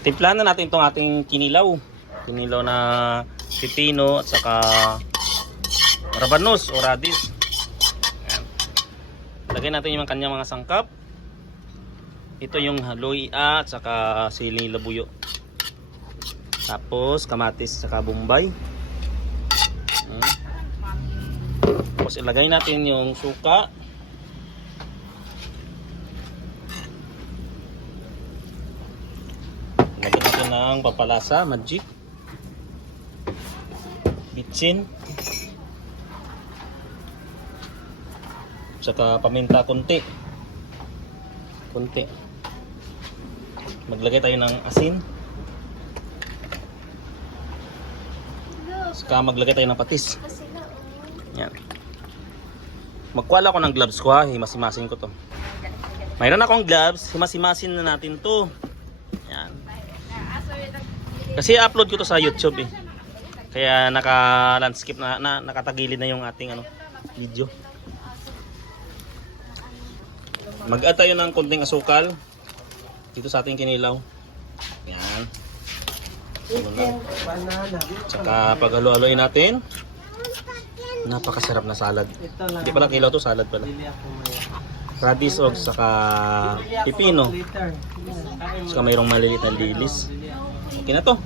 Timplahan na natin itong ating kinilaw. Kinilaw na pipino at saka rabanos o radis. Ayan. Lagay natin yung kanyang mga sangkap. Ito yung luya at saka siling labuyo. Tapos kamatis at saka bombay. Ayan. Tapos ilagay natin yung suka. Lagyan natin ng pampalasa, magic, bitsin, saka paminta konti. Maglagay tayo ng asin. Saka maglagay tayo ng patis. Yan. Magkuha ako ng gloves ko ha, himasimasin ko to. Mayroon akong gloves, himasimasin na natin to. Yan. Kasi upload ko to sa YouTube eh. Kaya naka-landscape na, nakatagilid na yung ating video. Mag-add tayo ng konting asukal dito sa ating kinilaw. Yan. Tsaka paghalo-haloin natin. Napakasarap na salad. Hindi pala kilaw to, salad pala. Radis o saka pipino. Saka mayroong maliliit na lilis. Okay na to.